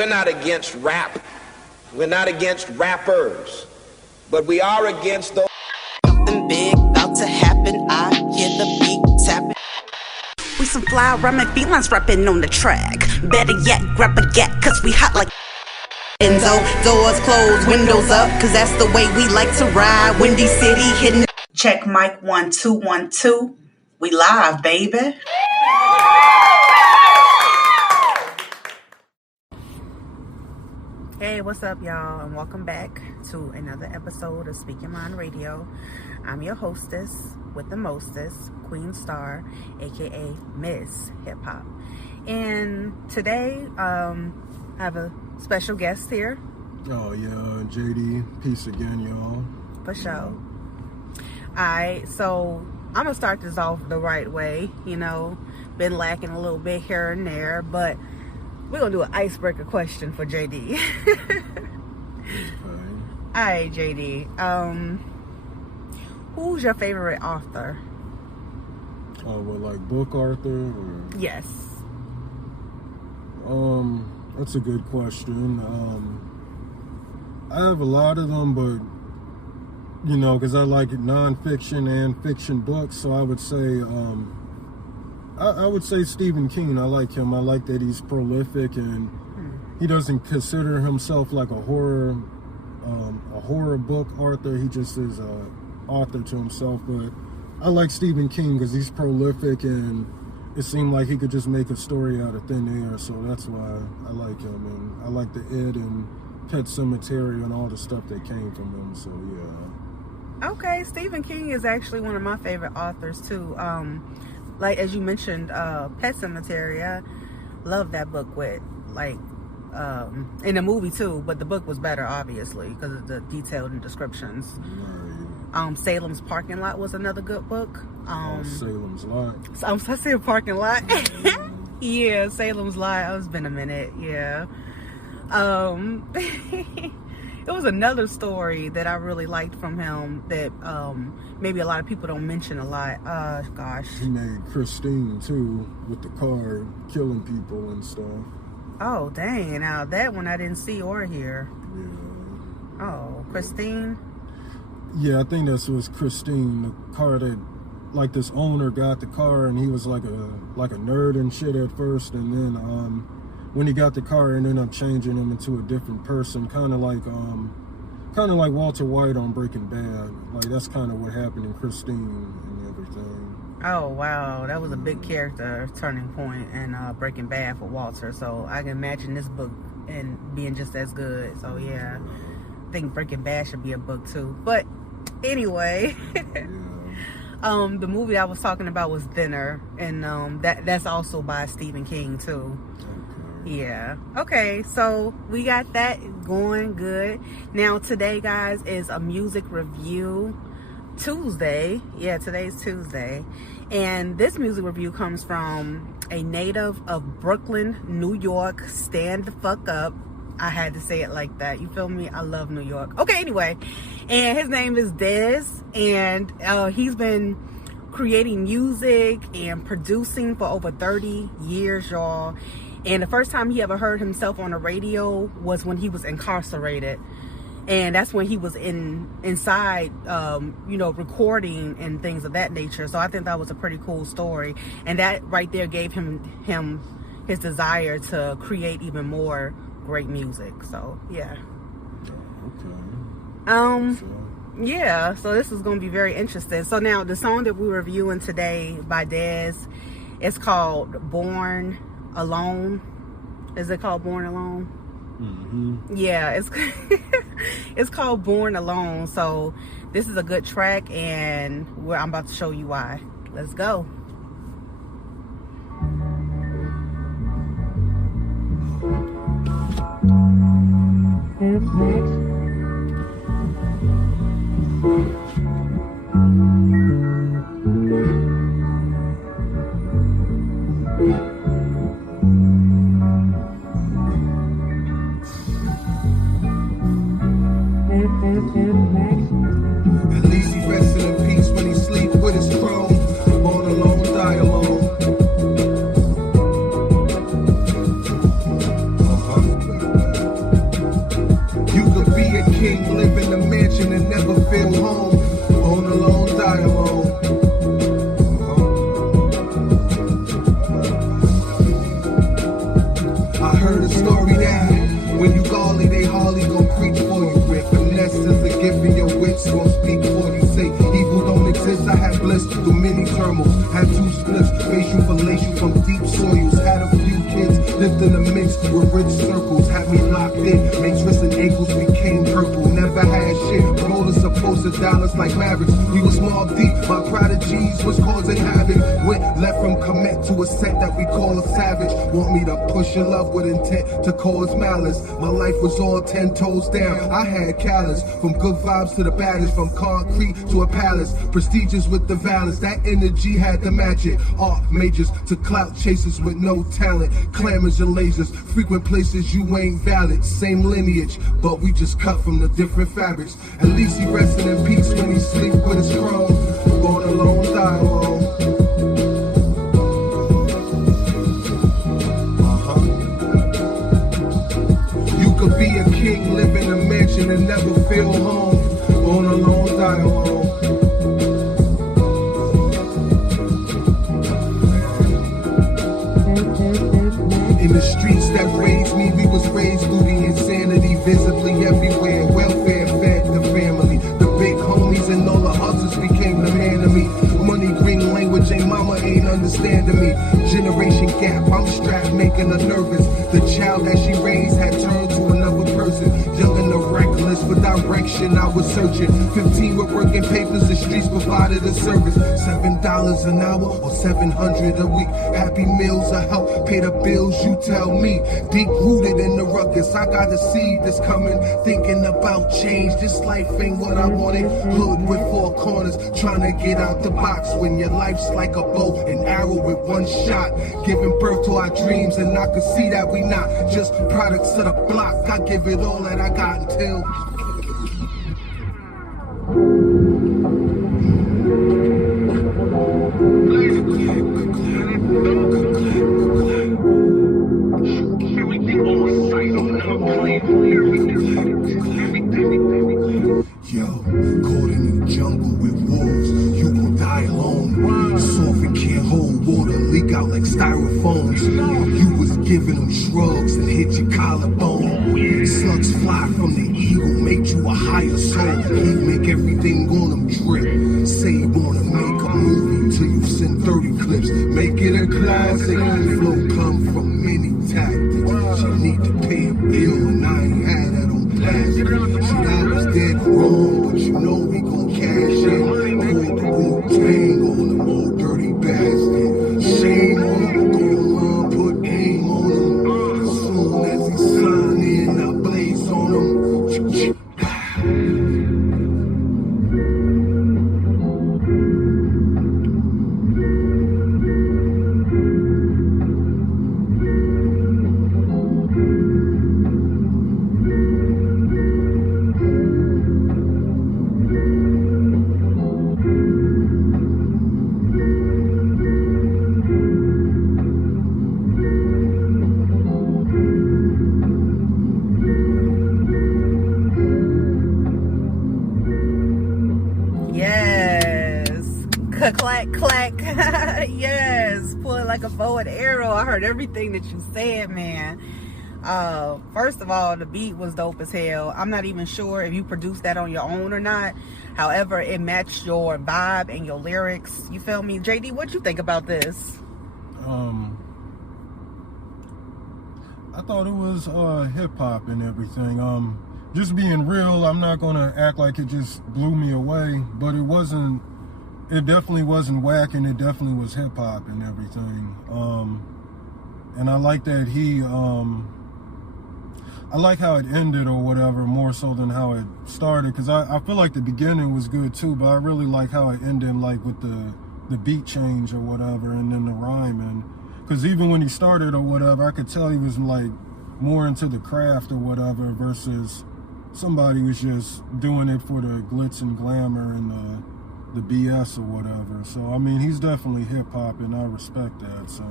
We're not against rap. We're not against rappers. But we are against those. Something big about to happen. I hear the beat tapping. We some fly rhyming felines rapping on the track. Better yet, grab a gat, cause we hot like Enzo. Doors closed, windows up, cause that's the way we like to ride. Windy City hitting. Check mic 1 2 1 2. We live, baby. Hey, what's up, y'all, and welcome back to another episode of Speak Your Mind Radio. I'm your hostess with the mostest, Queen Star, aka Miss Hip Hop. And today, I have a special guest here. Oh yeah, JD. Peace again, y'all. For sure. Alright, so I'm gonna start this off the right way. You know, been lacking a little bit here and there, but we're gonna do an icebreaker question for JD. Okay. Alright, JD. Who's your favorite author? Like book author or? Yes. That's a good question. I have a lot of them, but you know, because I like nonfiction and fiction books, so I would say I would say Stephen King. I like him. I like that he's prolific and he doesn't consider himself like a horror book author. He just is a author to himself. But I like Stephen King because he's prolific and it seemed like he could just make a story out of thin air. So that's why I like him. And I like the Ed and Pet Sematary and all the stuff that came from him. So yeah. Okay, Stephen King is actually one of my favorite authors too. Like as you mentioned, Pet Sematary, I love that book with in the movie too, but the book was better obviously because of the detailed descriptions. Right. Salem's Parking Lot was another good book. Salem's Lot. I said Parking Lot. Yeah, Salem's Lot. It's been a minute. Yeah. It was another story that I really liked from him that maybe a lot of people don't mention a lot. Gosh. He made Christine too with the car killing people and stuff. Oh, dang. Now that one I didn't see or hear. Yeah. Oh, Christine? Yeah, I think that was Christine, the car that, like, this owner got the car and he was like a nerd and shit at first, and then when he got the car, it ended up changing him into a different person, kind of like Walter White on Breaking Bad. Like that's kind of what happened in Christine and everything. Oh wow, that was a big character turning point in Breaking Bad for Walter. So I can imagine this book and being just as good. So yeah, I think Breaking Bad should be a book too. But anyway. The movie I was talking about was Thinner, and that's also by Stephen King too. Yeah. Okay, so we got that going good. Now today, guys, is a music review Tuesday. Yeah, today's Tuesday. And this music review comes from a native of Brooklyn, New York. Stand the fuck up. I had to say it like that. You feel me? I love New York. Okay, anyway. And his name is Dez, and he's been creating music and producing for over 30 years, y'all. And the first time he ever heard himself on the radio was when he was incarcerated. And that's when he was inside, recording and things of that nature. So I think that was a pretty cool story. And that right there gave him his desire to create even more great music. So, yeah. Okay. Yeah, so this is going to be very interesting. So now the song that we're reviewing today by Dez is called Born Alone. Is it called Born Alone? Mm-hmm. Yeah, it's called Born Alone. So this is a good track, and I'm about to show you why. Let's go. At least he rested in peace when he sleep with his throne. Born alone, die alone. bliss through many turmoils. Had 2 splits, facial fallacial from deep soils. Had a few kids, lived in a mix with rich circles. Had me locked in, made twists and ankles became purple. Never had shit, rolled us supposed to dollars like Mavericks. We was small deep, my prodigies was causing havoc. Went left from commit to a set that we call a savage. Want me to push your love with intent to cause malice. My life was all 10 toes down, I had callous. From good vibes to the baddest, from concrete to a palace. Prestigious with the valence, that energy had to match it. Art majors to clout chasers with no talent. Clamors and lasers, frequent places you ain't valid. Same lineage, but we just cut from the different fabrics. At least he rested in peace when he sleep with his crown. Born alone, die alone. You could be a king, live in a mansion and never feel home. Born alone, die alone. In the streets that raised me, we was raised through the insanity, visibly everywhere. Welfare fed the family. The big homies and all the others became the man of me. Money, green language, ain't mama ain't understanding me. Generation gap, I'm strapped, making her nervous. The child that she raised had turned to another person. Young and the reckless, for direction I was searching. 15 with working papers, the streets provided a service. $7 an hour or $700 a week. Happy meals or help pay the bills, you tell me. Deep rooted in the ruckus, I got a seed that's coming. Thinking about change, this life ain't what I wanted. Hood with 4 corners, trying to get out the box. When your life's like a bow, an arrow with 1 shot. Giving birth to our dreams, and I can see that we not just products of the block. I give it all that I got until yo, caught in the jungle with wolves, you gon' die alone. Soft and can't hold water, leak out like styrofoams. You was giving them shrugs and hit your collarbone. Slugs fly from the eagle, make you a higher soul. He make everything on them drip. Say you wanna make a movie till you send 30 clips. Make it a classic. Flow come from many tactics. You need to pay a bill and I ain't had that on plastic. Shit, I was dead wrong, but you know we gon' cash in. Pulled the Wu-Tang on them, old dirty bastard. Shame on him, go along, put aim on him. As soon as he sign in, I blaze on him. Clack, clack. Yes, pull it like a bow and arrow. I heard everything that you said, man. First of all, the beat was dope as hell. I'm not even sure if you produced that on your own or not. However, it matched your vibe and your lyrics. You feel me? JD, what you think about this? I thought it was hip-hop and everything. Just being real, I'm not gonna act like it just blew me away, but it definitely wasn't whack, and it definitely was hip-hop and everything. And I like that I like how it ended or whatever more so than how it started, because I feel like the beginning was good too, but I really like how it ended, like with the beat change or whatever, and then the rhyming. Because even when he started or whatever, I could tell he was like more into the craft or whatever versus somebody who's just doing it for the glitz and glamour and the BS or whatever. So I mean, he's definitely hip-hop, and I respect that. So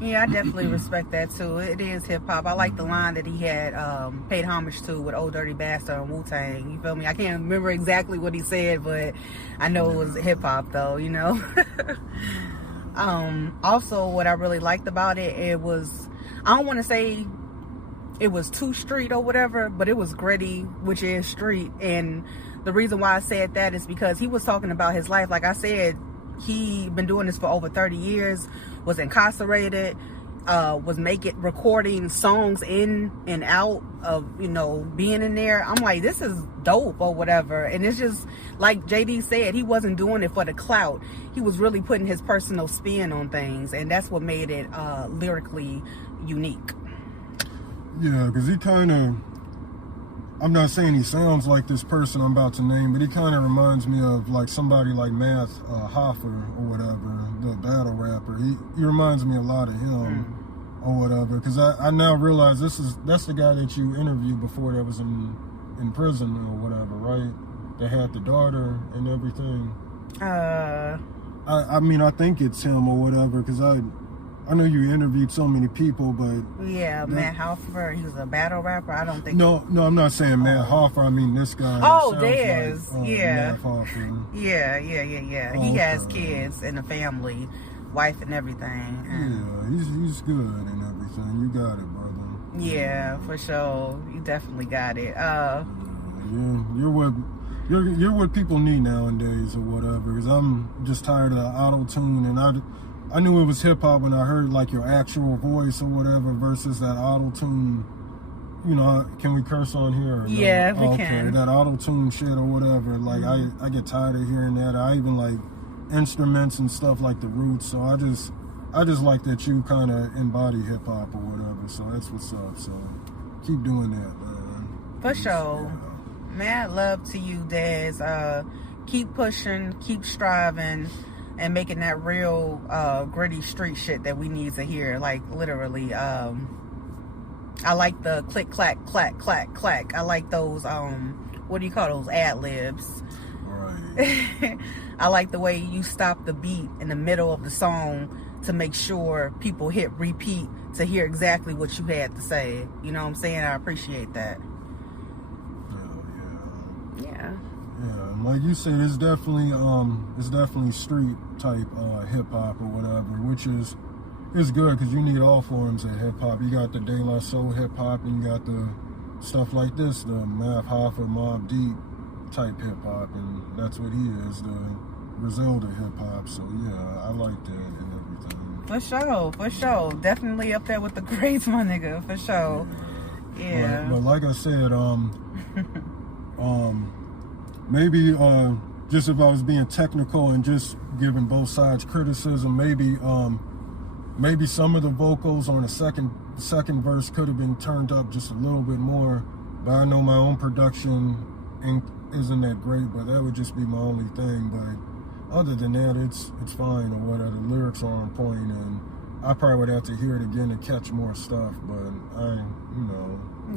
yeah, I definitely respect that too. It is hip-hop. I like the line that he had paid homage to with Old Dirty Bastard and Wu-Tang. You feel me? I can't remember exactly what he said, but I know it was hip-hop though, you know. Also, what I really liked about it was, I don't want to say it was too street or whatever, but it was gritty, which is street. And the reason why I said that is because he was talking about his life. Like I said, he been doing this for over 30 years, was incarcerated, was recording songs in and out of, you know, being in there. I'm like, this is dope or whatever. And it's just like JD said, he wasn't doing it for the clout. He was really putting his personal spin on things, and that's what made it lyrically unique. Yeah, because he kind of, I'm not saying he sounds like this person I'm about to name, but he kind of reminds me of like somebody like MZHIPHOP or whatever, the battle rapper. He reminds me a lot of him or whatever, because I now realize that's the guy that you interviewed before that was in prison or whatever, right? That had the daughter and everything. I mean, I think it's him or whatever, because I know you interviewed so many people, but... Yeah, Matt Hoffer, he was a battle rapper. I don't think... No, I'm not saying Matt Hoffer. I mean this guy. Oh, Dez. Like, yeah. Matt Hoffer. Yeah. Oh, he has kids and a family, wife and everything. Yeah, he's good and everything. You got it, brother. Yeah, for sure. You definitely got it. Yeah, you're what people need nowadays or whatever, because I'm just tired of the auto-tune, and I knew it was hip-hop when I heard like your actual voice or whatever versus that auto-tune. You know, can we curse on here? Yeah, no? we can. That auto-tune shit or whatever. Like I get tired of hearing that. I even like instruments and stuff like the Roots. So I just like that you kind of embody hip-hop or whatever. So that's what's up. So keep doing that, man. For sure. Yeah. Mad love to you, Dez. Keep pushing, keep striving, and making that real gritty street shit that we need to hear. Like, literally. I like the click, clack, clack, clack, clack. I like those, what do you call those? Ad-libs. Right. I like the way you stop the beat in the middle of the song to make sure people hit repeat to hear exactly what you had to say. You know what I'm saying? I appreciate that. Yeah. Yeah, and like you said, it's definitely street type hip hop or whatever, which is good because you need all forms of hip hop. You got the De La Soul hip hop, and you got the stuff like this, the Math Hoffa, Mobb Deep type hip hop, and that's what he is, the Griselda hip hop. So yeah, I like that and everything. For sure. Definitely up there with the greats, my nigga. For sure. Yeah. But like I said, maybe just if I was being technical and just giving both sides criticism, maybe some of the vocals on the second verse could have been turned up just a little bit more. But I know my own production isn't that great, but that would just be my only thing. But other than that, it's fine or whatever. The lyrics are on point, and I probably would have to hear it again to catch more stuff. But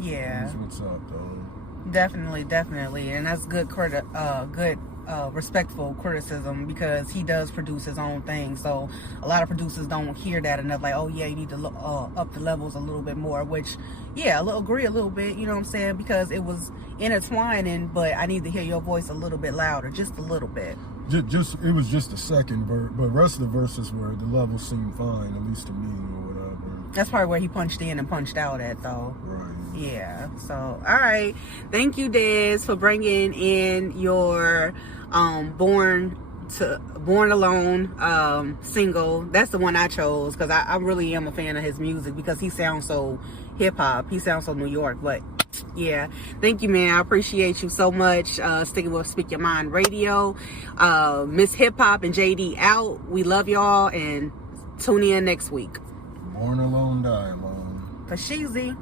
yeah, that's what's up though. Definitely, and that's good respectful criticism, because he does produce his own thing. So a lot of producers don't hear that enough, like, oh yeah, you need to up the levels a little bit more, which yeah, I'll agree a little bit, you know what I'm saying, because it was intertwining, but I need to hear your voice a little bit louder, just a little bit. It was just the second verse, but the rest of the verses were, the levels seemed fine, at least to me or whatever. That's probably where he punched in and punched out at though. Right. Yeah, so all right, thank you, Dez, for bringing in your Born Alone single. That's the one I chose because I really am a fan of his music, because he sounds so hip-hop, he sounds so New York. But yeah, thank you, man. I appreciate you so much sticking with Speak Your Mind Radio. Miss Hip Hop and JD out. We love y'all, and tune in next week. Born alone, die alone. For Sheezy.